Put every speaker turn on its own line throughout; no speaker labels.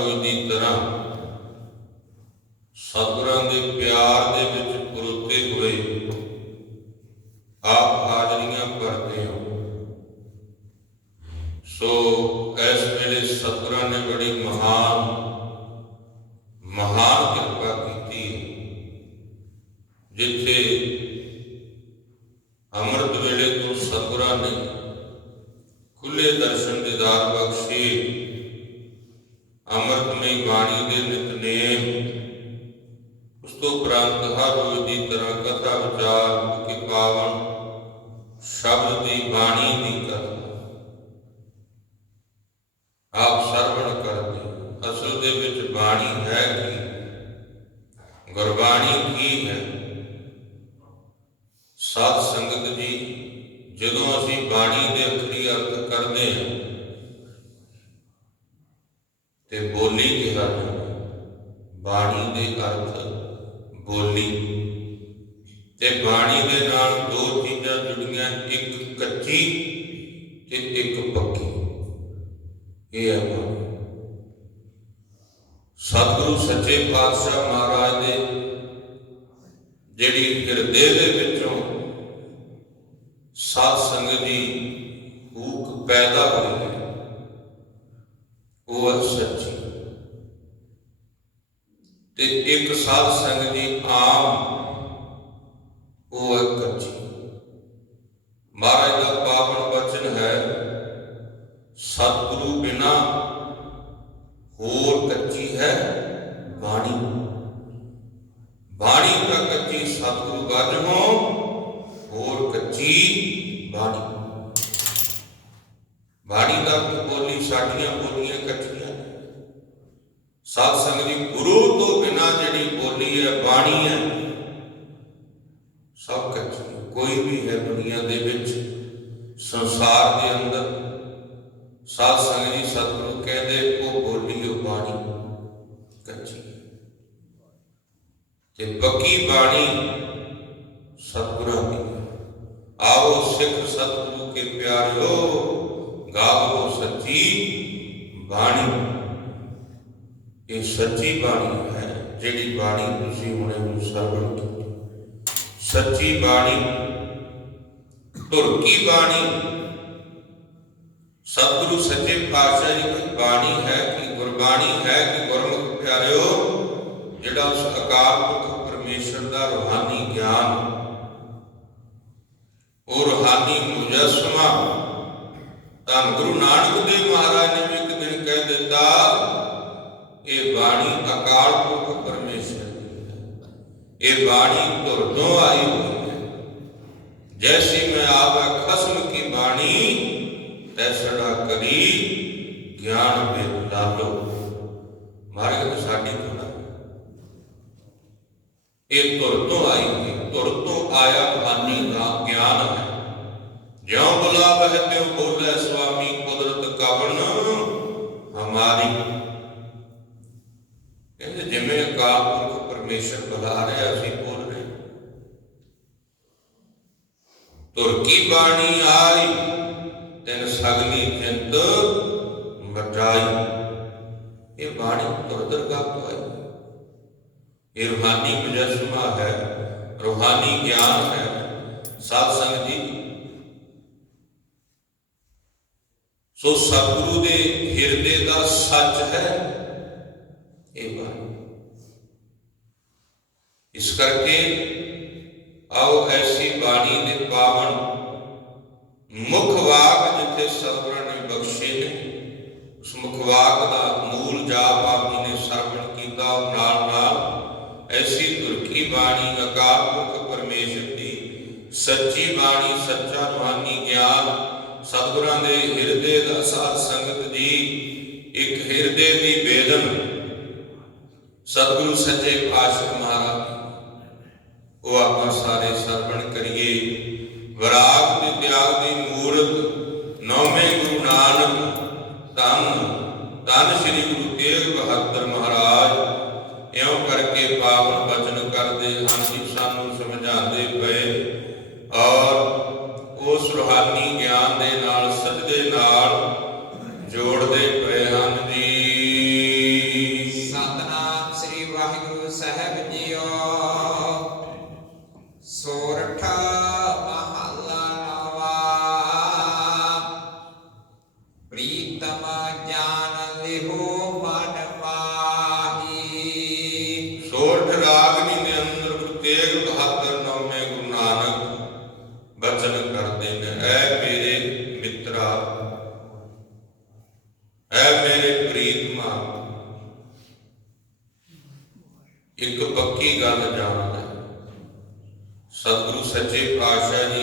ਰੋਜ਼ ਦੀ ਤਰ੍ਹਾਂ ਸਤਿਗੁਰਾਂ ਦੇ ਪਿਆਰ ਦੇ ਵਿੱਚ ਪਰੋਤੇ ਹੋਏ ਆਪ ਹਾਜ਼ਰੀਆਂ ਭਰਦੇ ਹੋ ਸੋ ਇਸ ਵੇਲੇ ਸਤਿਗੁਰਾਂ ਨੇ ਬੜੀ ਮਹਾਨ ਮਹਾਨ ਕਿਰਪਾ ਕੀਤੀ ਹੈ। ਜਿੱਥੇ ਅੰਮ੍ਰਿਤ ਵੇਲੇ ਤੋਂ ਸਤਿਗੁਰਾਂ ਨੇ ਖੁੱਲੇ ਦਰਸ਼ਨ ਦੀਦਾਰ ਬਖਸ਼ੇ ਅੰਮ੍ਰਿਤਮਈ ਬਾਣੀ ਦੇ ਨਿਤਨੇਮ ਉਸ ਤੋਂ ਉਪਰੰਤ ਹਰ ਰੋਜ਼ ਦੀ ਤਰ੍ਹਾਂ ਕਥਾ ਵਿਚਾਰ ਕਿ ਪਾਵਨ ਸ਼ਬਦ ਦੀ ਬਾਣੀ ਦੀ ਕਥਾ ਆਪ ਸਰਵਣ ਕਰਦੇ ਹੋ। ਅਸਲ ਦੇ ਬਾਣੀ ਹੈ ਕੀ? ਗੁਰਬਾਣੀ ਕੀ ਹੈ? ਸਾਧ ਸੰਗਤ ਜੀ, ਜਦੋਂ ਅਸੀਂ ਬਾਣੀ ਦੇ ਅਖਰੀ ਅਰਥ ਕਰਦੇ ਹਾਂ ਤੇ ਬੋਲੀ ਕਿਹਾ ਬਾਣੀ ਦੇ ਅਰਥ ਬੋਲੀ। ਤੇ ਬਾਣੀ ਦੇ ਨਾਲ ਦੋ ਚੀਜ਼ਾਂ ਜੁੜੀਆਂ, ਇੱਕ ਕੱਚੀ ਤੇ ਇੱਕ ਪੱਕੀ। ਇਹ ਹੈ ਸਤਿਗੁਰੂ ਸੱਚੇ ਪਾਤਸ਼ਾਹ ਮਹਾਰਾਜ ਦੇ ਜਿਹੜੀ ਹਿਰਦੇ ਦੇ ਵਿੱਚੋਂ ਸਾਧ ਸੰਗਤ ਦੀ ਭੂਖ ਪੈਦਾ ਹੋਈ ਹੈ, ਉਹ ਸੱਚੀ। ਤੇ ਇੱਕ ਸਾਧ ਸੰਗਤ ਦੀ ਆਮ, ਉਹ ਹੈ ਕੱਚੀ। ਮਹਾਰਾਜ ਦਾ ਪਾਵਨ ਬਚਨ ਹੈ ਸਤਿਗੁਰੂ ਬਿਨਾ ਹੋਰ ਕੱਚੀ ਹੈ ਬਾਣੀ ਬਾਣੀ ਤਾਂ ਕੱਚੀ ਸਤਿਗੁਰੂ ਗਾਜਮੋ ਹੋਰ ਕੱਚੀ ਬਾਣੀ। ਬਾਣੀ ਦਾ ਬੋਲੀ ਸਾਡੀਆਂ ਬੋਲੀਆਂ ਕੱਚੀਆਂ ਨੇ। ਸਾਧ ਦੀ ਗੁਰੂ ਤੋਂ ਬਿਨਾ ਜਿਹੜੀ ਬੋਲੀ ਹੈ, ਬਾਣੀ ਹੈ, ਸਭ ਕੱਚੀ ਕੋਈ ਵੀ ਹੈ ਦੁਨੀਆ ਦੇ ਵਿੱਚ, ਸੰਸਾਰ ਦੇ ਅੰਦਰ। ਸਾਧ ਸੰਗਤ ਜੀ ਸਤਿਗੁਰੂ ਕਹਿੰਦੇ ਉਹ ਬੋਲੀ ਉਹ ਬਾਣੀ ਕੱਚੀ ਹੈ। ਤੇ ਪੱਕੀ ਬਾਣੀ ਸਤਿਗੁਰਾਂ ਦੀ। ਆਓ ਸਿੱਖ ਸਤਿਗੁਰੂ ਕੇ ਪਿਆਰਿਓ, ਗਾਵੋ ਸੱਚੀ ਬਾਣੀ। ਇਹ ਸੱਚੀ ਬਾਣੀ ਹੈ ਜਿਹੜੀ ਬਾਣੀ ਤੁਸੀਂ ਹੁਣੇ ਨੂੰ ਸਰਵਣ ਕੀਤੀ। ਸੱਚੀ ਬਾਣੀ ਧੁਰ ਕੀ ਬਾਣੀ, ਸਤਿਗੁਰੂ ਸੱਚੇ ਪਾਤਸ਼ਾਹ ਜੀ ਦੀ ਬਾਣੀ ਹੈ ਕਿ ਗੁਰਬਾਣੀ ਹੈ ਕਿ ਗੁਰਮੁਖ ਪਿਆਰਿਓ ਜਿਹੜਾ ਉਸ ਅਕਾਲ ਪੁਰਖ ਪਰਮੇਸ਼ਰ ਦਾ ਰੂਹਾਨੀ ਗਿਆਨ, ਉਹ ਰੂਹਾਨੀ ਮੁਜਸਮਾ, ਤਾਂ ਗੁਰੂ ਨਾਨਕ ਦੇਵ ਮਹਾਰਾਜ ਨੇ ਵੀ ਇੱਕ ਦਿਨ ਕਹਿ ਦਿੱਤਾ, ਇਹ ਬਾਣੀ ਅਕਾਲ ਪੁਰਖ ਪਰਮੇਸ਼ਰ ਦੀ ਹੈ। ਇਹ ਬਾਣੀ ਧੁਰ ਤੋਂ ਆਈ ਹੋਈ ਹੈ। ਜੈਸੀ ਮੈਂ ਆਵੇ ਖਸਮ ਕੀ ਬਾਣੀ, ਤੈਸੜਾ ਕਰੀ ਗਿਆਨ ਬਿਨ ਲਾਲੋ ਮਾਰਗ ਸਾਡੀ ਇਹ ਧੁਰ ਤੋਂ ਆਈ ਹੈ। ਧੁਰ ਤੋਂ ਆਇਆ ਬਾਣੀ ਦਾ ਗਿਆਨ ਹੈ। ਜਿਉ ਬੁਲਾਵਹਿ ਤਿਉ ਬੋਲੇ, ਸੁਆਮੀ ਕੁਦਰਤ ਕਵਨ ਹਮਾਰੀ। ਕਹਿੰਦੇ, ਜਿਵੇਂ ਅਕਾਲ ਪੁਰਖ ਪਰਮੇਸ਼ਰ ਬੁਲਾ ਰਿਹਾ, ਅਸੀਂ ਬੋਲ ਰਹੇ ਹਾਂ। ਤੁਰ ਕੀ ਬਾਣੀ ਆਈ, ਤਿਨ ਸਗਲੀ ਚਿੰਤ ਮਟਾਈ ਇਹ ਬਾਣੀ ਤੁਰ ਦਰਗਾਹ ਤੋਂ ਆਈ। ਇਹ ਰੂਹਾਨੀ ਮੁਜਸਮਾ ਹੈ, ਰੂਹਾਨੀ ਗਿਆਨ ਹੈ, ਸਾਧ ਸੰਗਤ ਜੀ। ਸੋ ਸਤਿਗੁਰੂ ਦੇ ਹਿਰਦੇ ਦਾ ਸੱਚ ਹੈ ਇਹ ਬਾਣੀ। ਇਸ ਕਰਕੇ ਆਓ ਐਸੀ ਬਾਣੀ ਦੇ ਪਾਵਨ ਮੁਖ ਵਾਕ ਜਿੱਥੇ ਸਤਿਗੁਰਾਂ ਨੇ ਬਖਸ਼ੇ ਨੇ, ਉਸ ਮੁਖ ਵਾਕ ਦਾ ਮੂਲ ਜਾਪ ਆਪ ਜੀ ਨੇ ਸਰਵਣ ਕੀਤਾ ਨਾਲ ਐਸੀ ਤੁਰਕੀ ਬਾਣੀ ਅਕਾਲ ਪੁਰਖ ਪਰਮੇਸ਼ਰ ਦੀ। ਸੱਚੀ ਬਾਣੀ, ਸੱਚਾ ਰੂਹਾਨੀ ਗਿਆਨ। ਸਤਿਗੁਰਾਂ ਦੇ ਹਿਰਦੇ ਦਾ ਸਾਧ ਸੰਗਤ ਜੀ ਇੱਕ ਹਿਰਦੇ ਦੀ ਬੇਦਨ ਸਤਿਗੁਰੂ ਸੱਚੇ ਪਾਤਸ਼ਾਹ ਮਹਾਰਾਜ ਉਹ ਆਪਾਂ ਸਾਰੇ ਸਰਵਣ ਕਰੀਏ। ਵਿਰਾਗ ਦੇ ਤਿਆਗ ਐ ਮੇਰੇ ਪ੍ਰੀਤਮਾ ਇੱਕ ਪੱਕੀ ਗੱਲ ਜਾਣ ਸਤਿਗੁਰੂ ਸੱਚੇ ਪਾਤਸ਼ਾਹ ਜੀ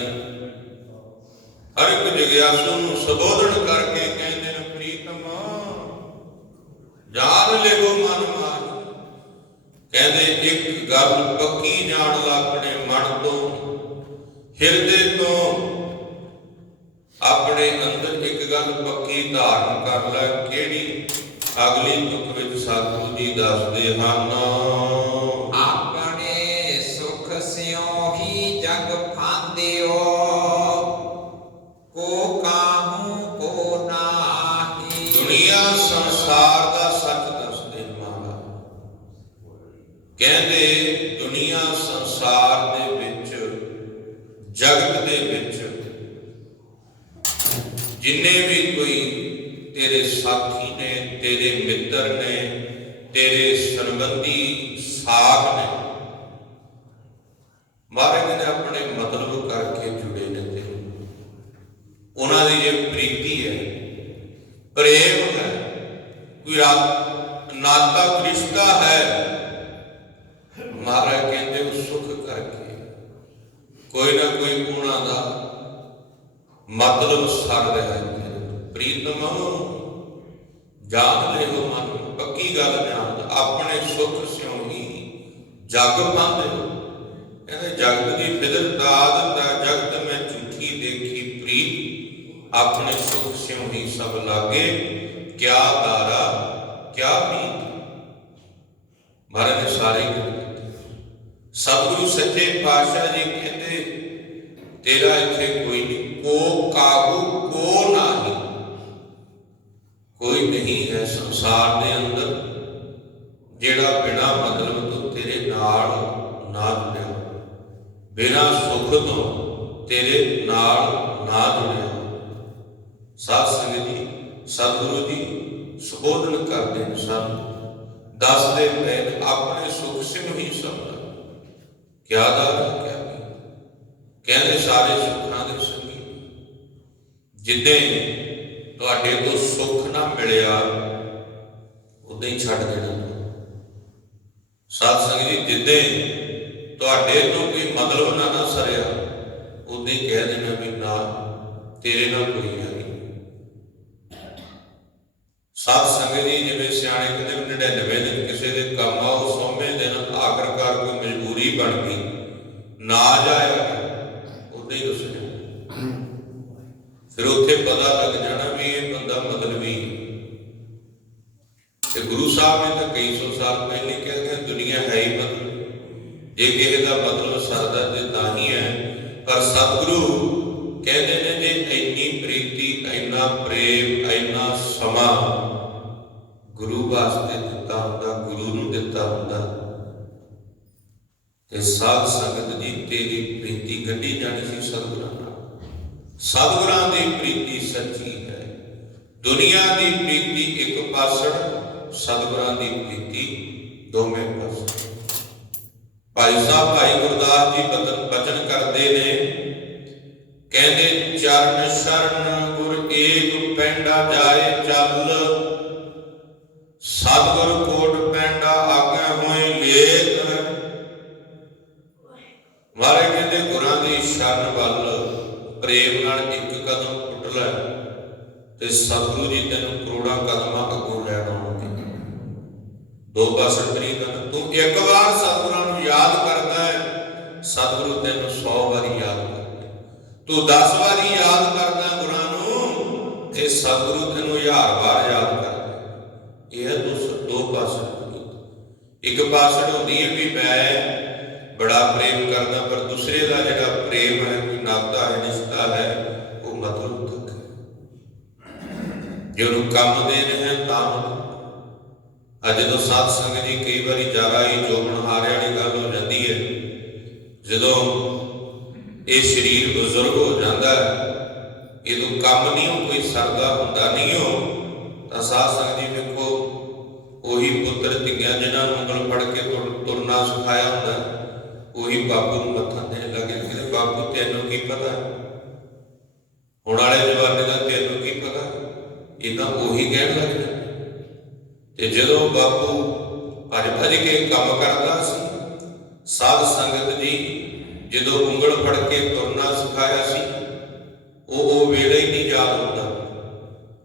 ਹਰ ਇੱਕ ਜਗਿਆਸੂ ਨੂੰ ਸੰਬੋਧਨ ਕਰਕੇ ਕਹਿੰਦੇ ਨੇ, ਪ੍ਰੀਤਮਾ ਜਾਣ ਲੈਗੋ ਮਨ ਮਾਰ। ਕਹਿੰਦੇ, ਇੱਕ ਗੱਲ ਪੱਕੀ ਜਾਣ ਲਾ ਆਪਣੇ ਮਨ ਤੋਂ। ਹਿਰਦੇ ਤੋਂ ਆਪਣੇ ਅੰਦਰ ਇੱਕ ਗੱਲ ਪੱਕੀ ਧਾਰਨ ਕਰ ਲੈ ਕਿਹੜੀ? ਅਗਲੀ ਤੁਕ ਵਿੱਚ ਸਤਿਗੁਰੂ ਜੀ ਦੱਸਦੇ ਹਨ।
ਆਪਣੇ ਸੁਖ ਸਿਉ ਹੀ ਜਗ ਫਾਂਦਿਓ ਕੋ ਕਾਹੂ ਕੋ ਨਾਹੀ।
ਦੁਨੀਆ ਸੰਸਾਰ ਦਾ ਸੱਚ ਦੱਸਦੇ ਮਹਾਰਾਜ। ਕਹਿੰਦੇ ਦੁਨੀਆ ਸੰਸਾਰ ਦੇ ਵਿੱਚ ਜਗਤ ਦੇ ਵਿੱਚ ਜਿੰਨੇ ਵੀ ਕੋਈ ਤੇਰੇ ਸਾਥੀ ਨੇ, ਤੇਰੇ ਮਿੱਤਰ ਨੇ, ਤੇਰੇ ਸੰਬੰਧੀ ਸਾਖ ਨੇ ਮਹਾਰਾਜ ਨੇ ਆਪਣੇ ਮਤਲਬ ਕਰਕੇ ਜੁੜੇ ਨੇ ਤੇ ਉਹਨਾਂ ਦੀ ਜੇ ਪ੍ਰੀਤੀ ਹੈ, ਪ੍ਰੇਮ ਹੈ, ਕੋਈ ਰਾ- ਨਾਤਾ ਰਿਸ਼ਤਾ ਹੈ ਮਹਾਰਾਜ ਕਹਿੰਦੇ ਉਹ ਸੁਖ ਕਰਕੇ, ਕੋਈ ਨਾ ਕੋਈ ਉਹਨਾਂ ਦਾ ਮਤਲਬ ਸਰ ਹੈ ਪ੍ਰੀਤਮ ਜਾਣ ਲਿਓ ਮਨ, ਪੱਕੀ ਗੱਲ ਜਾਣ ਆਪਣੇ ਸੁਖ ਸਿਉ ਹੀ ਜਗ ਪਾਉਂਦੇ ਹੋ। ਕਹਿੰਦੇ ਜਗਤ ਦੀ ਫਿਦਰ ਦਾਦ ਦਾ ਜਗਤ ਮੈਂ ਝੂਠੀ ਦੇਖੀ, ਪ੍ਰੀਤ, ਆਪਣੇ ਸੁਖ ਸਿਉ ਸਭ ਲਾਗੇ, ਕਿਆ ਦਾਰਾ ਕਿਆ ਮੀਤ ਮਹਾਰਾਜ ਨੇ ਸਾਰੇ ਗੁਣ ਸਤਿਗੁਰੂ ਸੱਚੇ ਪਾਤਸ਼ਾਹ ਜੀ ਕਹਿੰਦੇ, ਤੇਰਾ ਇੱਥੇ ਕੋਈ ਨਹੀਂ। ਕੋ ਕਾਹੂ ਕੋ ਨਹੀਂ ਕੋਈ ਨਹੀਂ ਹੈ ਸੰਸਾਰ ਦੇ ਅੰਦਰ ਜਿਹੜਾ ਬਿਨਾ ਮਤਲਬ ਤੋਂ ਤੇਰੇ ਨਾਲ ਨਾ ਜੁੜਿਆ ਬਿਨਾ ਸੁਖ ਤੋਂ ਤੇਰੇ ਨਾਲ ਨਾ ਜੁੜਿਆ ਸਾਧ ਸੰਗਤ ਜੀ, ਸਤਿਗੁਰੂ ਜੀ ਸੁਬੋਧਨ ਕਰਦੇ ਨੇ ਸਾਨੂੰ। ਦੱਸਦੇ ਪਏ ਆਪਣੇ ਸੁਖ ਸਿਮ ਹੀ ਸਭਦਾ ਕਿਆ ਦਾ ਕਿਆ ਕਹਿੰਦੇ ਸਾਰੇ ਸੁੱਖਾਂ ਜਿੱਦੇ ਤੁਹਾਡੇ ਤੋਂ ਸੁੱਖ ਨਾ ਮਿਲਿਆ ਉਦੋਂ ਹੀ ਛੱਡ ਦੇਣਾ। ਸਾਧ ਸੰਗਤ ਜੀ, ਜਿੱਦੇ ਤੁਹਾਡੇ ਤੋਂ ਕੋਈ ਮਤਲਬ ਨਾ ਨਾ ਸਰਿਆ ਉਦੋਂ ਹੀ ਕਹਿ ਦੇਣਾ ਵੀ ਨਾ, ਤੇਰੇ ਨਾਲ ਕੋਈ ਹੈ ਨਹੀਂ। ਸਾਧ ਸੰਗਤ ਜੀ, ਜਿਵੇਂ ਸਿਆਣੇ ਕਹਿੰਦੇ ਵੀ 99 ਦਿਨ ਕਿਸੇ ਦੇ ਕੰਮ ਆਓ ਸੌਵੇਂ ਦਿਨ, ਆਖਰਕਾਰ ਕੋਈ ਮਜਬੂਰੀ ਬਣ ਗਈ। ਨਾ ਜਾਏ ਉਦੋਂ ਹੀ ਰੁੱਸ ਜਾਣਾ ਫਿਰ ਉੱਥੇ ਪਤਾ ਲੱਗ ਜਾਣਾ ਵੀ ਇਹ ਬੰਦਾ ਮਤਲਬੀ। ਤੇ ਗੁਰੂ ਸਾਹਿਬ ਨੇ ਤਾਂ ਕਈ ਸੌ ਸਾਲ ਪਹਿਲੇ ਕਿਹਾ ਕਿ ਦੁਨੀਆ ਹੈ ਹੀ ਮਤਲਬ। ਜੇ ਕਿਸੇ ਦਾ ਮਤਲਬ ਸਰਦਾ ਤੇ ਤਾਂ ਹੀ ਹੈ। ਪਰ ਸਤਿਗੁਰੂ ਕਹਿੰਦੇ ਨੇ ਜੇ ਇੰਨੀ ਪ੍ਰੀਤੀ, ਇੰਨਾ ਪ੍ਰੇਮ, ਇੰਨਾ ਸਮਾਂ ਗੁਰੂ ਵਾਸਤੇ ਦਿੱਤਾ ਹੁੰਦਾ, ਗੁਰੂ ਨੂੰ ਦਿੱਤਾ ਹੁੰਦਾ, ਤੇ ਸਾਧ ਸੰਗਤ ਦੀ ਤੇਰੀ ਪ੍ਰੀਤੀ ਗੱਡੀ ਜਾਣੀ ਸੀ ਸਤਿਗੁਰਾਂ। ਸਤਿਗੁਰਾਂ ਦੀ ਪ੍ਰੀਤੀ ਸੱਚੀ ਹੈ। ਦੁਨੀਆ ਦੀ ਪ੍ਰੀਤੀ ਇੱਕ ਪਾਸੜ ਸਤਿਗੁਰਾਂ ਦੀ ਪ੍ਰੀਤੀ ਦੋਵੇਂ ਪਾਸੜ। ਭਾਈ ਸਾਹਿਬ ਭਾਈ ਗੁਰਦਾਸ ਜੀ ਬਚਨ ਬਚਨ ਕਰਦੇ ਨੇ। ਕਹਿੰਦੇ ਚਰਨ ਸ਼ਰਨ ਗੁਰ ਏਕ ਪੈਂਡਾ ਜਾਏ ਚੱਲ। ਸਤਿਗੁਰ ਕੋਟ ਪੈਂਡਾ ਆਗੇ ਹੋਏ ਲੇਖ। ਮਾਰੇ ਕਹਿੰਦੇ ਗੁਰਾਂ ਦੀ ਸ਼ਰਨ ਵੱਲ ਪ੍ਰੇਮ ਨਾਲ ਇੱਕ ਕਦਮ ਉੱਠ ਲੈ ਤੇ ਸਤਿਗੁਰੂ ਜੀ ਤੈਨੂੰ ਕਰੋੜਾਂ ਕਦਮਾਂ ਅੱਗੋਂ ਲੈਣ ਆਉਣਗੇ। ਦੋ ਪਾਸੇ ਪ੍ਰੀਤਨ ਤੂੰ ਇੱਕ ਵਾਰ ਸਤਿਗੁਰਾਂ ਨੂੰ ਯਾਦ ਕਰਦਾ ਹੈ, ਸਤਿਗੁਰੂ ਤੈਨੂੰ 100 ਵਾਰੀ ਯਾਦ ਕਰਦਾ ਤੂੰ 10 ਵਾਰੀ ਯਾਦ ਕਰਦਾ ਗੁਰਾਂ ਨੂੰ, ਤੇ ਸਤਿਗੁਰੂ ਤੈਨੂੰ ਹਜ਼ਾਰ ਵਾਰ ਯਾਦ ਕਰਦਾ ਇਹ ਦੋ ਦੋ ਪਾਸੇ ਇੱਕ ਪਾਸੇ ਹੁੰਦੀ ਹੈ ਵੀ ਮੈਂ ਬੜਾ ਪ੍ਰੇਮ ਕਰਦਾ, ਪਰ ਦੂਸਰੇ ਦਾ ਜਿਹੜਾ ਪ੍ਰੇਮ ਹੈ, ਕੋਈ ਨਾਤਾ ਹੈ, ਰਿਸ਼ਤਾ ਹੈ, ਉਹ ਮਤਲਬ ਤੱਕ ਜੇ ਉਹਨੂੰ ਕੰਮ ਦੇ ਰਹੇ ਤਾਂ ਮਤਲਬ ਅੱਜ ਜਦੋਂ ਸਾਧ ਸੰਗਤ ਜੀ ਕਈ ਵਾਰੀ ਜ਼ਿਆਦਾ ਹੀ ਜੋਬਨ ਹਾਰੇ ਵਾਲੀ ਗੱਲ ਹੋ ਜਾਂਦੀ ਹੈ, ਜਦੋਂ ਇਹ ਸਰੀਰ ਬਜ਼ੁਰਗ ਹੋ ਜਾਂਦਾ ਹੈ ਇਹਨੂੰ ਕੰਮ ਨਹੀਂ ਉਹ ਕੋਈ ਸਰਦਾ ਹੁੰਦਾ ਨਹੀਂ ਹੋ, ਤਾਂ ਸਾਧ ਸੰਗਤ ਜੀ ਵੇਖੋ, ਉਹੀ ਪੁੱਤਰ ਧੀਆਂ ਜਿਨ੍ਹਾਂ ਨੂੰ ਉਂਗਲ ਫੜ ਕੇ ਤੁਰਨਾ ਸਿਖਾਇਆ ਹੁੰਦਾ ਉਹੀ ਬਾਪੂ ਨੂੰ ਮੱਥਾ ਦੇਣ ਲੱਗੇ ਕਹਿੰਦੇ ਬਾਪੂ ਤੈਨੂੰ ਕੀ ਪਤਾ? ਹੁਣ ਵਾਲੇ ਜਵਾਨੇ ਦਾ ਤੈਨੂੰ ਕੀ ਪਤਾ? ਇਹ ਉਹੀ ਕਹਿਣ ਲੱਗ ਜਾਂਦੇ। ਤੇ ਜਦੋਂ ਬਾਪੂ ਭੱਜ ਭੱਜ ਕੇ ਕੰਮ ਕਰਦਾ ਸੀ, ਸਾਧ ਸੰਗਤ ਜੀ ਜਦੋਂ ਉਂਗਲ ਫੜ ਕੇ ਤੁਰਨਾ ਸਿਖਾਇਆ ਸੀ, ਉਹ ਉਹ ਵੇਲੇ ਹੀ ਨਹੀਂ ਯਾਦ ਹੁੰਦਾ।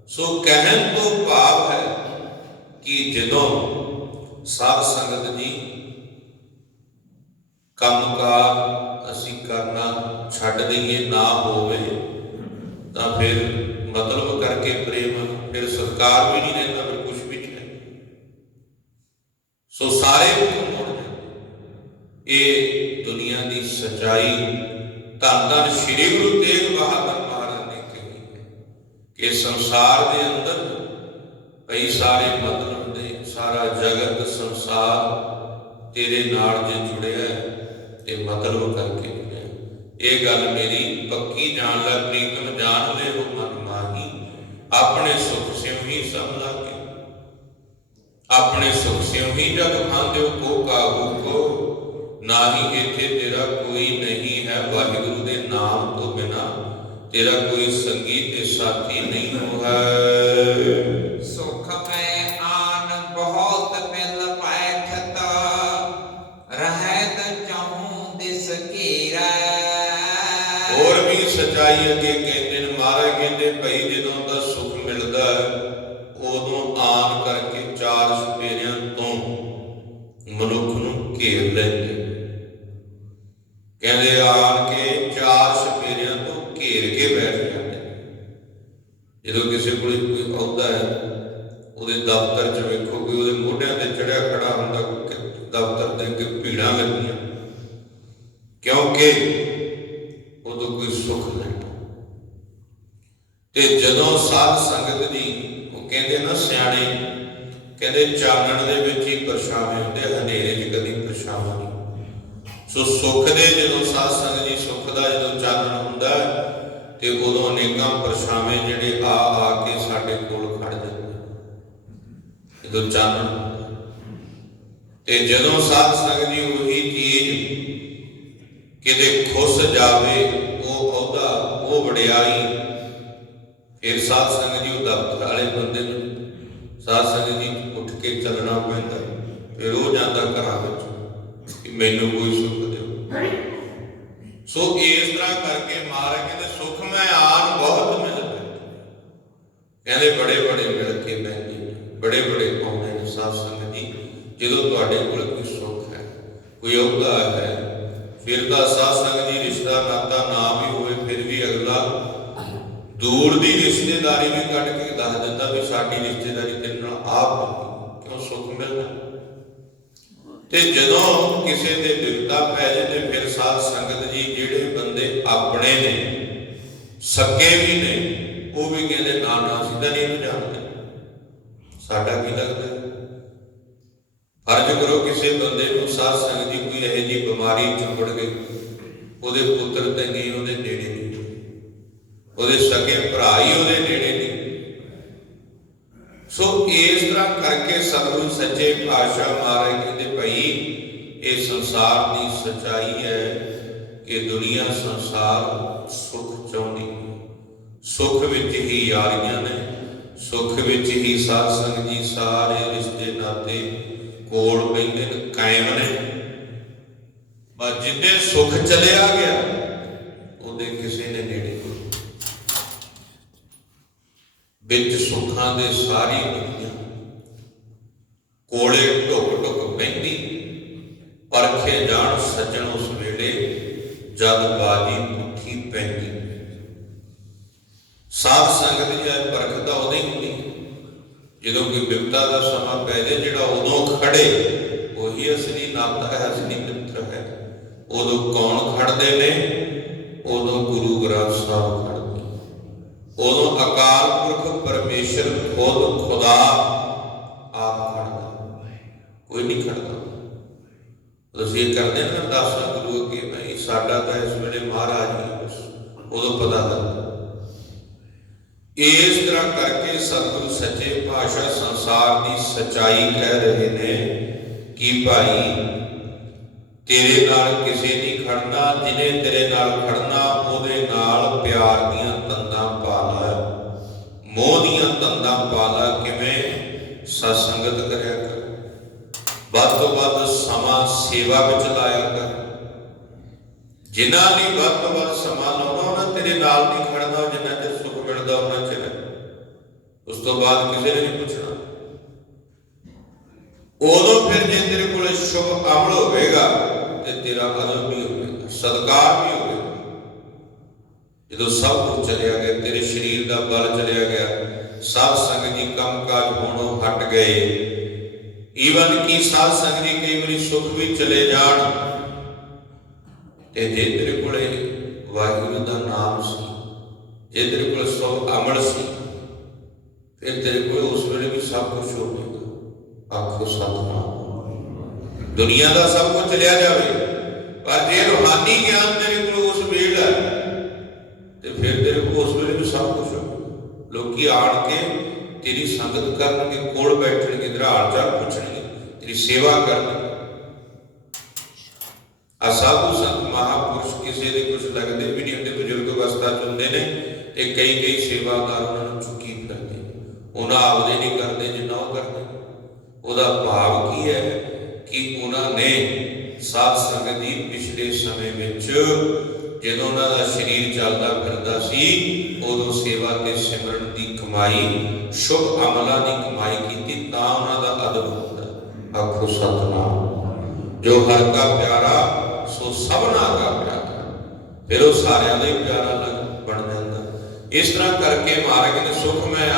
ਸੋ ਕਹਿਣ ਤੋਂ ਭਾਵ ਹੈ ਕਿ ਜਦੋਂ ਸਾਧ ਸੰਗਤ ਜੀ ਕੰਮਕਾਰ ਅਸੀਂ ਕਰਨਾ ਛੱਡ ਦਈਏ ਨਾ ਹੋਵੇ ਤਾਂ ਫਿਰ ਮਤਲਬ ਕਰਕੇ ਪ੍ਰੇਮ ਫਿਰ ਸਤਕਾਰ ਵੀ ਨਹੀਂ ਰਹਿੰਦਾ ਫਿਰ ਕੁਝ ਵੀ ਨਹੀਂ ਸੋ ਸਾਰੇ ਹੁਕਮ ਮੁੜ ਇਹ ਦੁਨੀਆ ਦੀ ਸਚਾਈ ਧੰਨ ਧੰਨ ਸ੍ਰੀ ਗੁਰੂ ਤੇਗ ਬਹਾਦਰ ਮਹਾਰਾਜ ਨੇ ਕਹੀ ਹੈ ਕਿ ਸੰਸਾਰ ਦੇ ਅੰਦਰ ਕਈ ਸਾਰੇ ਮਤਲਬ ਦੇ ਸਾਰਾ ਜਗਤ ਸੰਸਾਰ ਤੇਰੇ ਨਾਲ ਜੇ ਜੁੜਿਆ ਹੈ, ਤੇ ਮਤਲਬ ਕਰਕੇ ਹੈ। ਇਹ ਗੱਲ ਮੇਰੀ ਪੱਕੀ ਜਾਣ ਲੈ ਪ੍ਰੀਤਮ ਜਾਣ ਹੋ ਮਨ ਮਾਹੀ ਆਪਣੇ ਸੁਖ ਸਿਉ ਹੀ ਸਭ ਲਾਗੇ ਆਪਣੇ ਸੁਖ ਸਿਉ ਜਗ ਖਾਂਦਿਓ ਕੋ ਕਾਹੂ ਕੋ। ਨਾਹੀ ਇੱਥੇ ਤੇਰਾ ਕੋਈ ਨਹੀਂ ਹੈ, ਵਾਹਿਗੁਰੂ ਦੇ ਨਾਮ ਤੋਂ ਬਿਨਾ ਤੇਰਾ ਕੋਈ ਸੰਗੀ ਤੇ ਸਾਥੀ ਨਹੀਂ ਹੋ
ਸੁਖ
ਸੰਗਤ ਜੀ ਉਹ ਕਹਿੰਦੇ ਨਾ ਸਿਆਣੇ, ਕਹਿੰਦੇ ਚਾਨਣ ਦੇ ਵਿੱਚ ਹੀ ਪਰਛਾਵੇਂ ਹੁੰਦੇ ਹਨੇਰੇ 'ਚ ਕਦੀ ਪਰਛਾਵਾਂ ਨਹੀਂ। ਸੋ ਸੁੱਖ ਦੇ ਜਦੋਂ ਸਾਧ ਸੰਗਤ ਜੀ ਸੁੱਖ ਦਾ ਜਦੋਂ ਚਾਨਣ ਹੁੰਦਾ ਤੇ ਉਦੋਂ ਅਨੇਕਾਂ ਪਰਛਾਵੇਂ ਜਿਹੜੇ ਆ ਆ ਕੇ ਸਾਡੇ ਕੋਲ ਖੜ ਜਾਂਦੇ ਜਦੋਂ ਚਾਨਣ ਹੁੰਦਾ ਤੇ ਜਦੋਂ ਸਾਧ ਸੰਗਤ ਜੀ ਉਹੀ ਚੀਜ਼ ਕਿਤੇ ਖੁੱਸ ਜਾਵੇ, ਉਹ ਅਹੁਦਾ, ਉਹ ਵਡਿਆਈ ਫਿਰ ਸਾਧ ਸੰਗਤ ਜੀ ਉਹ ਦਫ਼ਤਰ ਵਾਲੇ ਬੰਦੇ ਨੂੰ। ਸਾਧ ਸੰਗਤ ਜੀ ਉੱਠ ਕੇ ਚੱਲਣਾ ਪੈਂਦਾ ਫਿਰ ਉਹ ਜਾਂਦਾ ਘਰਾਂ ਵਿੱਚ ਕਿ ਮੈਨੂੰ ਕੋਈ ਸੁੱਖ ਦਿਓ। ਸੋ ਇਸ ਤਰ੍ਹਾਂ ਕਰਕੇ ਮਾਰ ਕਹਿੰਦੇ, ਸੁੱਖ ਮੈਂ ਆਨ ਬਹੁਤ ਮਿਲ ਕਹਿੰਦੇ, ਬੜੇ ਬੜੇ ਮਿਲ ਕੇ ਬੈਠੇ ਬੜੇ ਬੜੇ ਆਉਂਦੇ ਨੇ ਸਾਧ ਸੰਗਤ ਜੀ, ਜਦੋਂ ਤੁਹਾਡੇ ਕੋਲ ਕੋਈ ਸੁੱਖ ਹੈ, ਕੋਈ ਅਹੁਦਾ ਹੈ, ਫਿਰ ਤਾਂ ਸਾਧ ਸੰਗਤ ਜੀ ਰਿਸ਼ਤਾ ਨਾਤਾ ਨਾ ਵੀ ਦੂਰ ਦੀ ਰਿਸ਼ਤੇਦਾਰੀ ਵੀ ਕੱਢ ਕੇ ਦੱਸ ਦਿੰਦਾ ਵੀ ਸਾਡੀ ਰਿਸ਼ਤੇਦਾਰੀ ਤੇਰੇ ਨਾਲ ਆਪ ਹੋਈ ਕਿਉਂ ਸੁੱਖ ਮਿਲਦਾ? ਤੇ ਜਦੋਂ ਕਿਸੇ ਦੇ ਵਿਪਤਾ ਪੈ ਜੇ ਤੇ ਫਿਰ ਸਾਧ ਸੰਗਤ ਜੀ ਜਿਹੜੇ ਬੰਦੇ ਆਪਣੇ ਨੇ ਸੱਕੇ ਵੀ ਨੇ, ਉਹ ਵੀ ਕਹਿੰਦੇ, ਨਾ ਨਾ, ਅਸੀਂ ਨਹੀਂ ਇਹਨੂੰ ਜਾਣਦੇ। ਸਾਡਾ ਕੀ ਲੱਗਦਾ? ਫਰਜ਼ ਕਰੋ ਕਿਸੇ ਬੰਦੇ ਨੂੰ ਸਾਧ ਸੰਗਤ ਜੀ ਕੋਈ ਇਹੋ ਜਿਹੀ ਬਿਮਾਰੀ ਚੰਬੜ ਗਈ, ਉਹਦੇ ਪੁੱਤਰ ਤੇ ਉਹਦੇ ਨੇੜੇ ਉਹਦੇ ਸਕੇ ਭਰਾ ਹੀ ਉਹਦੇ ਨੇੜੇ ਨੇ। ਸੋ ਇਸ ਤਰ੍ਹਾਂ ਕਰਕੇ ਸਤਿਗੁਰੂ ਸੱਚੇ ਪਾਤਸ਼ਾਹ ਮਹਾਰਾਜ ਕਹਿੰਦੇ ਭਈ, ਇਹ ਸੰਸਾਰ ਦੀ ਸਚਾਈ ਹੈ ਕਿ ਦੁਨੀਆ ਸੰਸਾਰ ਸੁਖ ਚਾਹੁੰਦੀ ਸੁਖ ਵਿੱਚ ਹੀ ਯਾਰੀਆਂ ਨੇ, ਸੁਖ ਵਿੱਚ ਹੀ ਸਾਧ ਸੰਗਤ ਜੀ ਸਾਰੇ ਰਿਸ਼ਤੇ ਨਾਤੇ ਕੋਲ ਬੈਠੇ ਕਾਇਮ ਨੇ। ਬਸ ਜਿੱਦੇ ਸੁਖ ਚਲਿਆ ਗਿਆ ਉਹਦੇ ਕਿਸੇ ਨੇ ਨੇੜੇ ਨਹੀਂ ਵਿੱਚ ਸੁੱਖਾਂ ਦੇ ਸਾਰੀ ਦੁਨੀਆ ਕੋਲੇ ਢੁੱਕ ਢੁੱਕ ਪੈਂਦੀ, ਪਰਖੇ ਜਾਣ ਸੱਜਣ ਉਸ ਵੇਲੇ, ਜਦ ਬਾਜੀ ਪੁੱਠੀ ਪੈਂਦੀ। ਸਾਧ ਸੰਗਤ ਦੀ ਪਰਖ ਤਾਂ ਉਦੋਂ ਹੀ ਹੁੰਦੀ। ਜਦੋਂ ਕੋਈ ਬਿਪਤਾ ਦਾ ਸਮਾਂ ਪੈ ਜਾਏ, ਜਿਹੜਾ ਉਦੋਂ ਖੜੇ, ਉਹੀ ਅਸਲੀ ਨਾਤਾ ਹੈ, ਅਸਲੀ ਮਿੱਤਰ ਹੈ। ਉਦੋਂ ਕੌਣ ਖੜਦੇ ਨੇ? ਉਦੋਂ ਗੁਰੂ ਗ੍ਰੰਥ ਸਾਹਿਬ ਖੜਦੇ ਉਦੋਂ ਅਕਾਲ ਪੁਰਖ ਪਰਮੇਸ਼ਰ ਖੁਦ ਖੁਦਾ ਆਪ ਖੜਦਾ ਕੋਈ ਨਹੀਂ ਖੜਦਾ ਤੁਸੀਂ ਇਹ ਕਰਦੇ ਨਾ ਅਰਦਾਸਾਂ ਗੁਰੂ ਅੱਗੇ, ਮੈਂ ਸਾਡਾ ਤਾਂ ਇਸ ਵੇਲੇ ਮਹਾਰਾਜ ਹੀ ਉਦੋਂ ਪਤਾ ਲੱਗਦਾ। ਇਸ ਤਰ੍ਹਾਂ ਕਰਕੇ ਸਤਿਗੁਰੂ ਸੱਚੇ ਪਾਤਸ਼ਾਹ ਸੰਸਾਰ ਦੀ ਸਚਾਈ ਕਹਿ ਰਹੇ ਨੇ ਕਿ ਭਾਈ, ਤੇਰੇ ਨਾਲ ਕਿਸੇ ਨਹੀਂ ਖੜਨਾ ਜਿਹਨੇ ਤੇਰੇ ਨਾਲ ਖੜਨਾ, ਉਹਦੇ ਨਾਲ ਪਿਆਰ ਦੀਆਂ ਮੋਹ ਦੀਆਂ ਤੰਦਾਂ ਪਾ ਲੈ ਕਿਵੇਂ? ਸਤਸੰਗਤ ਕਰਿਆ ਕਰ। ਵੱਧ ਤੋਂ ਵੱਧ ਸਮਾਂ ਸੇਵਾ ਵਿੱਚ ਲਾਇਆ ਕਰ। ਜਿਨ੍ਹਾਂ ਨੇ ਵੱਧ ਤੋਂ ਵੱਧ ਸਮਾਂ ਲਾਉਣਾ ਉਹਨਾਂ ਤੇਰੇ ਨਾਲ ਨਹੀਂ ਖੜਨਾ, ਜਿੰਨਾ ਚਿਰ ਸੁੱਖ ਮਿਲਦਾ, ਉਹਨਾਂ ਚਿਰ ਉਸ ਤੋਂ ਬਾਅਦ ਕਿਸੇ ਨੇ ਨਹੀਂ ਪੁੱਛਣਾ। ਉਦੋਂ ਫਿਰ ਜੇ ਤੇਰੇ ਕੋਲ ਸ਼ੁਭ ਅਮਲ ਹੋਵੇਗਾ, ਤੇ ਤੇਰਾ ਅਦਬ ਵੀ ਹੋਵੇਗਾ। ਸਤਕਾਰ ਵੀ ਜਦੋਂ ਸਭ ਕੁਝ ਚਲਿਆ ਗਿਆ, ਤੇਰੇ ਸਰੀਰ ਦਾ ਬਲ ਚਲਿਆ ਗਿਆ, ਸਾਧ ਸੰਗਤ ਦੀ ਕੰਮਕਾਜ ਹੋਣੋਂ ਹਟ ਗਏ। ਈਵਨ ਕੀ ਸਾਧ ਸੰਗਤ ਦੀ ਕਈ ਵਾਰੀ ਸੁੱਖ ਵੀ ਚਲੇ ਜਾਣ, ਤੇ ਜੇ ਤੇਰੇ ਕੋਲੇ ਵਾਹਿਗੁਰੂ ਦਾ ਨਾਮ ਸੀ, ਜੇ ਤੇਰੇ ਕੋਲ ਸਭ ਅਮਲ ਸੀ ਫਿਰ ਤੇਰੇ ਕੋਲ ਉਸ ਵੇਲੇ ਵੀ ਸਭ ਕੁਝ ਹੋਵੇਗਾ ਆਖੋ ਸਤਨਾਮ। ਦੁਨੀਆ ਦਾ ਸਭ ਕੁਝ ਚਲਿਆ ਜਾਵੇ, ਪਰ ਜੇ ਰੂਹਾਨੀ ਗਿਆਨ ਤੇਰੇ ਕੋਲ ਉਸ ਵੇਲੇ ਹੈ ਤੇ ਫਿਰ ਤੇਰੇ ਕੋਲ ਉਸ ਵੇਲੇ ਵੀ ਸਭ ਕੁਝ ਹੋਵੇਗਾ ਲੋਕੀ ਆਣ ਕੇ ਤੇਰੀ ਸੰਗਤ ਕਰਨਗੇ, ਕੋਲ ਬੈਠਣਗੇ ਤੇਰਾ ਹਾਲ ਪੁੱਛਣਗੇ, ਤੇਰੀ ਸੇਵਾ ਕਰਨਗੇ। ਆ ਸਾਧੂ ਸੰਤ ਮਹਾਪੁਰਸ਼ ਕਿਸੇ ਦੇ ਕੁਝ ਲੱਗਦੇ ਵੀ ਨਹੀਂ ਹੁੰਦੇ ਬਜ਼ੁਰਗ ਅਵਸਥਾ ਚ ਹੁੰਦੇ ਨੇ ਤੇ ਕਈ ਕਈ ਸੇਵਾਦਾਰ ਉਹਨਾਂ ਨੂੰ ਚੁੱਕੀ ਫਿਰਦੇ ਉਹਨਾਂ ਆਪਦੇ ਨਹੀਂ ਕਰਦੇ ਜਿੰਨਾ ਉਹ ਕਰਦੇ ਉਹਦਾ ਭਾਵ ਕੀ ਹੈ ਕਿ ਉਹਨਾਂ ਨੇ ਸਾਧ ਸੰਗਤ ਦੀ ਪਿਛਲੇ ਸਮੇਂ ਵਿੱਚ ਜਦੋਂ ਉਹਨਾਂ ਦਾ ਸਰੀਰ ਚੱਲਦਾ ਫਿਰਦਾ ਸੀ, ਉਦੋਂ ਸੇਵਾ ਤੇ ਸਿਮਰਨ ਕਮਾਈ, ਸ਼ੁਭ ਅਮਲਾਂ ਦੀ ਕਮਾਈ ਕੀਤੀ ਤਾਂ ਉਹਨਾਂ ਦਾ ਅਦਬ ਹੁੰਦਾ। ਆਖੋ ਸਤਨਾਮ। ਜੋ ਹਰ ਕਾ ਪਿਆਰਾ, ਸੋ ਸਭਨਾ ਕਾ ਪਿਆਰਾ ਫਿਰ ਉਹ ਸਾਰਿਆਂ ਦਾ ਹੀ ਪਿਆਰਾ ਲੱਗ ਬਣ ਜਾਂਦਾ। ਇਸ ਤਰ੍ਹਾਂ ਕਰਕੇ ਮਹਾਰਾਜ ਨੇ ਸੁਖ ਮੈਂ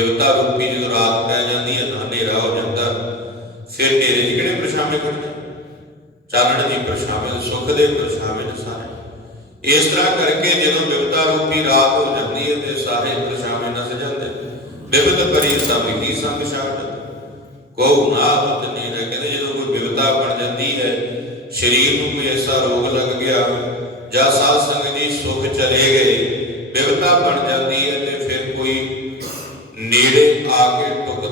ਵਿਪਤਾ ਰੂਪੀ ਜਦੋਂ ਰਾਤ ਪੈ ਜਾਂਦੀ ਹੈ ਨਾ ਹਨੇਰਾ ਹੋ ਜਾਂਦਾ। ਫਿਰ ਹਨੇਰੇ 'ਚ ਕਿਹੜੇ ਪਰਛਾਵੇਂ ਖੜਦੇ ਚਾਨਣ ਦੀ ਪਰਛਾਵੇਂ ਸੁਖ ਦੇ ਪਰਛਾਵੇਂ ਸਾਰੇ। ਇਸ ਤਰ੍ਹਾਂ ਕਰਕੇ ਜਦੋਂ ਵਿਪਤਾ ਰੂਪੀ ਰਾਤ ਹੋ ਜਾਂਦੀ ਹੈ, ਤੇ ਸਾਰੇ ਪਰਛਾਵੇਂ ਨਸ ਜਾਂਦੇ। ਵਿਪਤ ਕਰੀ ਸਭ ਹੀ ਸੰਗ ਛਾੜ ਕੋ ਨਾਵਤ ਨਹੀਂ ਰਹਿ। ਕਹਿੰਦੇ ਜਦੋਂ ਕੋਈ ਬਿਵਤਾ ਬਣ ਜਾਂਦੀ ਹੈ, ਸਰੀਰ ਨੂੰ ਕੋਈ ਐਸਾ ਰੋਗ ਲੱਗ ਗਿਆ, ਜਾਂ ਸਾਧ ਸੰਗਤ ਜੀ ਸੁੱਖ ਚਲੇ ਗਏ ਵਿਪਤਾ ਬਣ ਜਾਂਦੀ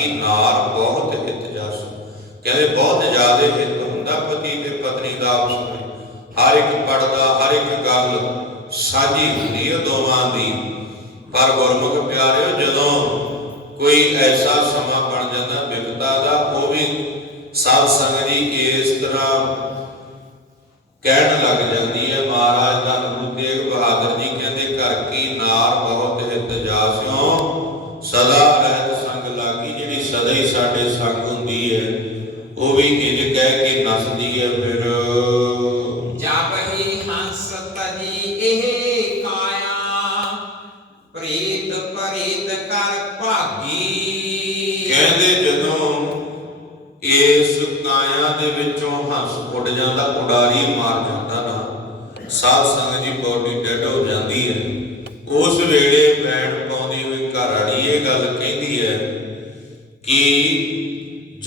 ਕੀ
ਨਾਰ ਬਹੁਤ
ਹਿੱਤ ਜਸ। ਕਹਿੰਦੇ ਬਹੁਤ ਜ਼ਿਆਦਾ ਹਿੱਤ ਹੁੰਦਾ ਪਤੀ ਤੇ ਪਤਨੀ ਦਾ ਆਪਸ ਵਿੱਚ। ਹਰ ਇੱਕ ਪੜਦਾ, ਹਰ ਇੱਕ ਗੱਲ ਸਾਂਝੀ ਹੁੰਦੀ ਹੈ ਦੋਵਾਂ ਦੀ। ਪਰ ਗੁਰਮੁਖ ਪਿਆਰਿਓ, ਜਦੋਂ ਕੋਈ ਐਸਾ ਸਮਾਂ ਉਹ ਇੰਜ ਕਹਿ ਕੇ ਨੱਸਦੀ ਹੈ ਫਿਰ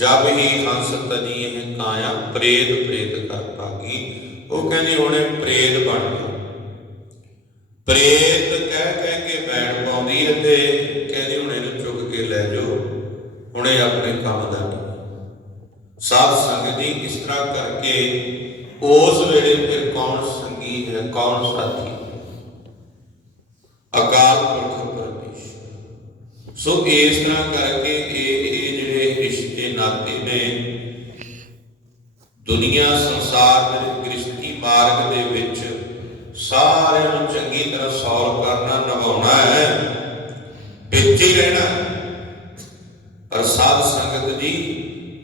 ਜਬ ਹੀ ਹੰਸ ਤਜੀ ਕਾਇਆ, ਪ੍ਰੇਤ ਪ੍ਰੇਤ ਕਰ ਭਾਗੀ।
ਉਹ ਕਹਿੰਦੀ, ਹੁਣੇ ਪ੍ਰੇਤ ਬਣ ਗਿਆ। ਪ੍ਰੇਤ ਕਹਿ ਕਹਿ ਕੇ ਬੈਣ ਪਾਉਂਦੀ ਹੈ ਤੇ ਕਹਿੰਦੀ, ਹੁਣ ਇਹਨੂੰ ਚੁੱਕ ਕੇ ਲੈ ਜਾਓ। ਹੁਣ ਆਪਣੇ ਕੰਮ ਦਾ ਸਾਧ ਸੰਗਤ ਜੀ, ਇਸ ਤਰ੍ਹਾਂ ਕਰਕੇ ਉਸ ਵੇਲੇ ਫਿਰ ਕੌਣ ਸੰਗੀ ਹੈ, ਕੌਣ ਸਾਥੀ? ਅਕਾਲ ਪੁਰਖ ਪਰਮੇਸ਼ਰ। ਸੋ ਇਸ ਤਰ੍ਹਾਂ ਕਰਕੇ ਇਹ ਨਾਤੇ ਨੇ ਦੁਨੀਆ ਸੰਸਾਰ ਦੇ ਗ੍ਰਸਤੀ ਮਾਰਗ ਦੇ ਵਿੱਚ ਸਾਰਿਆਂ ਨੂੰ ਚੰਗੀ ਤਰ੍ਹਾਂ ਸੌਲਵ ਕਰਨਾ, ਨਿਭਾਉਣਾ ਹੈ। ਵਿੱਚ ਹੀ ਰਹਿਣਾ। ਪਰ ਸਾਧ ਸੰਗਤ ਜੀ,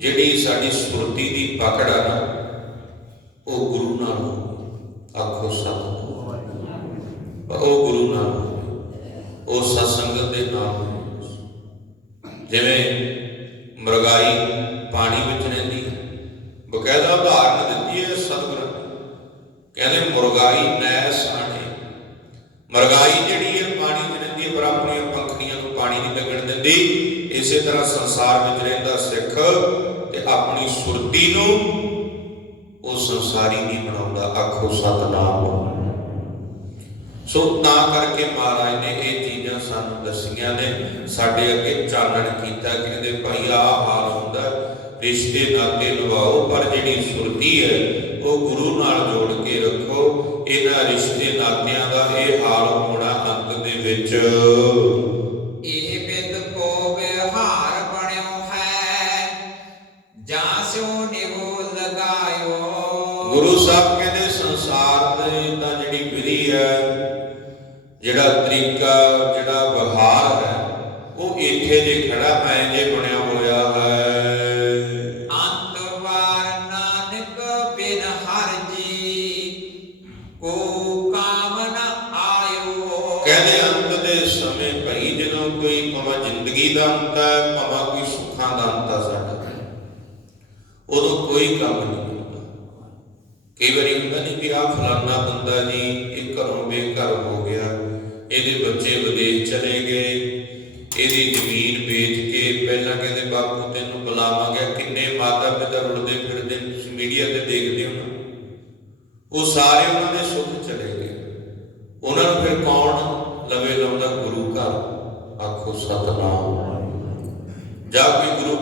ਜਿਹੜੀ ਸਾਡੀ ਸੁਰਤੀ ਦੀ ਪਕੜ ਆ ਨਾ, ਉਹ ਗੁਰੂ ਨਾਲ ਆਖੋ ਸਤਿ ਉਹ ਗੁਰੂ ਨਾਲ ਉਹ ਸਤ ਸੰਗਤ ਦੇ ਨਾਲ ਜਿਵੇਂ ਮਰਗਾਈ ਪਾਣੀ ਵਿੱਚ ਰਹਿੰਦੀ ਹੈ। ਬਕਾਇਦਾ ਉਦਾਹਰਨ ਦਿੱਤੀ ਹੈ ਸਤਿਗੁਰਾਂ। ਕਹਿੰਦੇ, ਮੁਰਗਾਈ ਨੈ ਸਾਣੇ ਮਰਗਾਈ ਜਿਹੜੀ ਹੈ ਪਾਣੀ 'ਚ ਰਹਿੰਦੀ ਹੈ, ਪਰ ਆਪਣੀਆਂ ਪੰਖੜੀਆਂ ਨੂੰ ਪਾਣੀ ਨਹੀਂ ਲੱਗਣ ਦਿੰਦੀ। ਇਸੇ ਤਰ੍ਹਾਂ ਸੰਸਾਰ ਵਿੱਚ ਰਹਿੰਦਾ ਸਿੱਖ ਤੇ ਆਪਣੀ ਸੁਰਤੀ ਨੂੰ ਉਹ ਸੰਸਾਰੀ ਨਹੀਂ ਬਣਾਉਂਦਾ। ਆਖੋ, ਸਤਨਾਮ। ਸੋ ਤਾਂ ਕਰਕੇ ਮਹਾਰਾਜ ਨੇ ਇਹ ਚੀਜ਼ਾਂ ਸਾਨੂੰ ਦੱਸੀਆਂ ਨੇ। ਸਾਡੇ ਅੱਗੇ ਚਾਨਣ ਕੀਤਾ ਕਹਿੰਦੇ ਭਾਈ ਆਹ ਹਾਲ ਰਿਸ਼ਤੇ ਨਾਤੇ ਨਿਭਾਓ ਪਰ ਜਿਹੜੀ ਸੁਰਤੀ ਹੈ ਉਹ ਗੁਰੂ ਨਾਲ ਜੋੜ ਕੇ ਰੱਖੋ। ਇਹਨਾਂ ਰਿਸ਼ਤੇ ਨਾਤਿਆਂ ਦਾ ਇਹ ਹਾਲ ਹੋਣਾ ਅੰਤ ਦੇ ਵਿੱਚ।
ਇਹ ਬਿਦ ਕੋ ਵਿਹਾਰ ਬਣਿਓ ਹੈ ਜਾਂ ਸਿਉ ਨਿਗੋ ਲਗਾਇਓ।
ਗੁਰੂ ਸਾਹਿਬ ਕਹਿੰਦੇ ਸੰਸਾਰ ਦੇ ਦਾ ਜਿਹੜੀ ਵਿਧੀ ਹੈ ਜਿਹੜਾ ਤਰੀਕਾ ਜਿਹੜਾ ਵਿਹਾਰ ਹੈ ਉਹ ਇੱਥੇ ਜੇ ਖੜਾ ਐ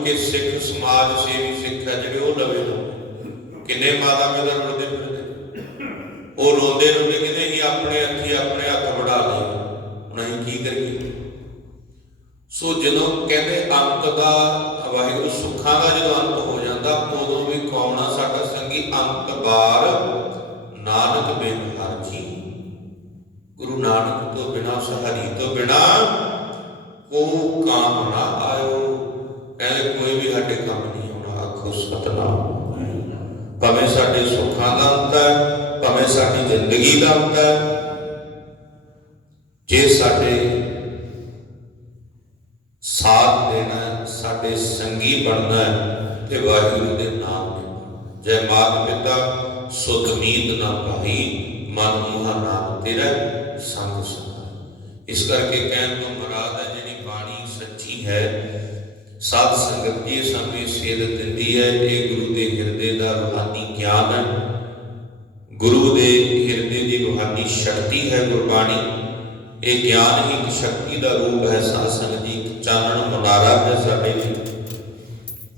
ਕੇ
ਸਿੱਖ ਸਮਾਜ ਸੇਵੀ ਸਿੱਖ ਹੈ, ਜਿਹੜੇ ਉਹ ਲਵੇ ਲਾਉਂਦੇ ਕਿੰਨੇ ਮਾਤਾ ਪਿਤਾ ਰੁਲਦੇ ਫਿਰਦੇ? ਉਹ ਰੋਂਦੇ ਰੋਂਦੇ ਕਹਿੰਦੇ ਹੀ ਆਪਣੇ ਅੱਖੀ ਆਪਣੇ ਹੱਥ ਵੜਾ ਲਏ। ਹੁਣ ਕੀ ਕਰੀਏ? ਸੋ ਜਦੋਂ ਕਹਿੰਦੇ ਅੰਤ ਦਾ, ਵਾਹਿਗੁਰੂ ਸੁੱਖਾਂ ਦਾ ਜਦੋਂ ਅੰਤ ਹੋ ਜਾਂਦਾ, ਉਦੋਂ ਵੀ ਕੌਣ ਆ ਸਾਡਾ ਸੰਗੀ? ਅੰਤ ਬਾਰ ਨਾਨਕ ਬਿਨ ਹਰਜੀ ਗੁਰੂ ਨਾਨਕ ਤੋਂ ਬਿਨਾ ਸਹਾਰੀ ਤੋਂ ਬਿਨਾ ਕੋ ਕਾਮ ਨਾ ਆਇਓ ਕਹਿੰਦੇ ਕੋਈ ਵੀ ਸਾਡੇ ਕੰਮ ਨਹੀਂ ਵਾਹਿਗੁਰੂ ਸਤਨਾਮ। ਭਾਵੇਂ ਸਾਡੇ ਸੁੱਖਾਂ ਦਾ ਅੰਤ ਹੈ, ਭਾਵੇਂ ਸਾਡੀ ਜ਼ਿੰਦਗੀ ਦਾ ਅੰਤ ਹੈ, ਜੇ ਸਾਡੇ ਸਾਥ ਦੇਣਾ ਸਾਡੇ ਸੰਗੀ ਬਣਨਾ ਹੈ, ਤੇ ਵਾਹਿਗੁਰੂ ਦੇ ਨਾਮ ਨੇ ਜੈ ਮਾਤ ਪਿਤਾ ਸੁਤ ਮੀਤ ਨਾ ਪਾਈ ਮਨ ਮੋਹ ਨਾਮ ਤੇਰਾ, ਸੰਗ ਸੰਗ ਇਸ ਕਰਕੇ ਕਹਿਣ ਤੋਂ ਮਰਾਦ ਹੈ, ਜਿਹੜੀ ਬਾਣੀ ਸੱਚੀ ਹੈ ਸਾਧ ਸੰਗਤ ਜੀ ਇਹ ਸਾਨੂੰ ਇਹ ਸੇਧ ਦਿੰਦੀ ਹੈ, ਇਹ ਗੁਰੂ ਦੇ ਹਿਰਦੇ ਦਾ ਰੂਹਾਨੀ ਗਿਆਨ ਹੈ। ਗੁਰੂ ਦੇ ਹਿਰਦੇ ਦੀ ਰੂਹਾਨੀ ਸ਼ਕਤੀ ਹੈ ਗੁਰਬਾਣੀ। ਇਹ ਗਿਆਨ ਹੀ ਇੱਕ ਸ਼ਕਤੀ ਦਾ ਰੂਪ ਹੈ। ਸਾਧ ਸੰਗਤ ਜੀ ਚਾਨਣ ਮੁਨਾਰਾ ਹੈ ਸਾਡੇ ਲਈ।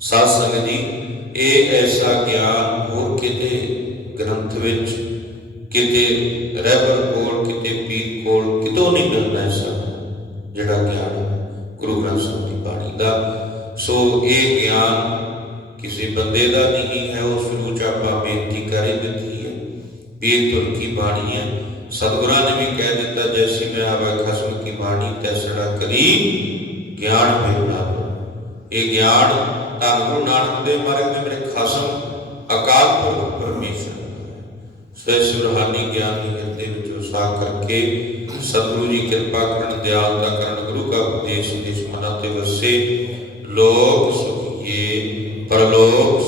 ਸਾਧ ਸੰਗਤ ਜੀ, ਇਹ ਐਸਾ ਗਿਆਨ ਹੋਰ ਕਿਤੇ ਗ੍ਰੰਥ ਵਿੱਚ, ਕਿਤੇ ਰਹਿਬਰ ਕੋਲ, ਕਿਤੇ ਪੀਰ ਕੋਲ, ਕਿਤੋਂ ਨਹੀਂ ਮਿਲਦਾ ਐਸਾ ਜਿਹੜਾ ਗਿਆਨ ਹੈ ਗੁਰੂ ਗ੍ਰੰਥ ਸਾਹਿਬ ਸੋ ਇਹ ਗਿਆਨ ਕਿਸੇ ਬੰਦੇ ਦਾ ਨਹੀਂ ਹੈ ਉਸ ਨੂੰ ਚ ਆਪਾਂ ਬੇਨਤੀ ਕਰੇ ਦਿੱਤੀ ਹੈ ਪੀਰ ਤੁਰ ਕੀ ਬਾਣੀ ਹੈ ਸਤਿਗੁਰਾਂ ਨੇ ਵੀ ਕਹਿ ਦਿੱਤਾ ਜੈਸੀ ਮੈਂ ਆਵੇ ਖਸਮ ਕੀ ਬਾਣੀ ਤੈਸੜਾ ਕਰੀ ਗਿਆਨ ਮਿਲਣਾ ਇਹ ਗਿਆਨ ਤਾਂ ਗੁਰੂ ਨਾਨਕ ਦੇਵ ਮਹਾਰਾਜ ਦੇ ਮੇਰੇ ਖਸਮ ਅਕਾਲ ਪੁਰਖ ਪਰਮੇਸ਼ਰ ਸੋ ਇਸ ਰੂਹਾਨੀ ਗਿਆਨ ਦੀ ਹਿਰਦੇ ਵਿੱਚ ਵਸਾ ਕਰਕੇ ਸਤਿਗੁਰੂ ਜੀ ਕਿਰਪਾ ਕਰਨ ਦਿਆਲਤਾ ਕਰਨ ਗੁਰੂ ਕਾ ਉਪਦੇਸ਼ ਇਸ ਮਨਾਂ ਤੇ ਵਸੇ ਲੋਕ ਸੁਖੀਏ ਪਰਲੋਕ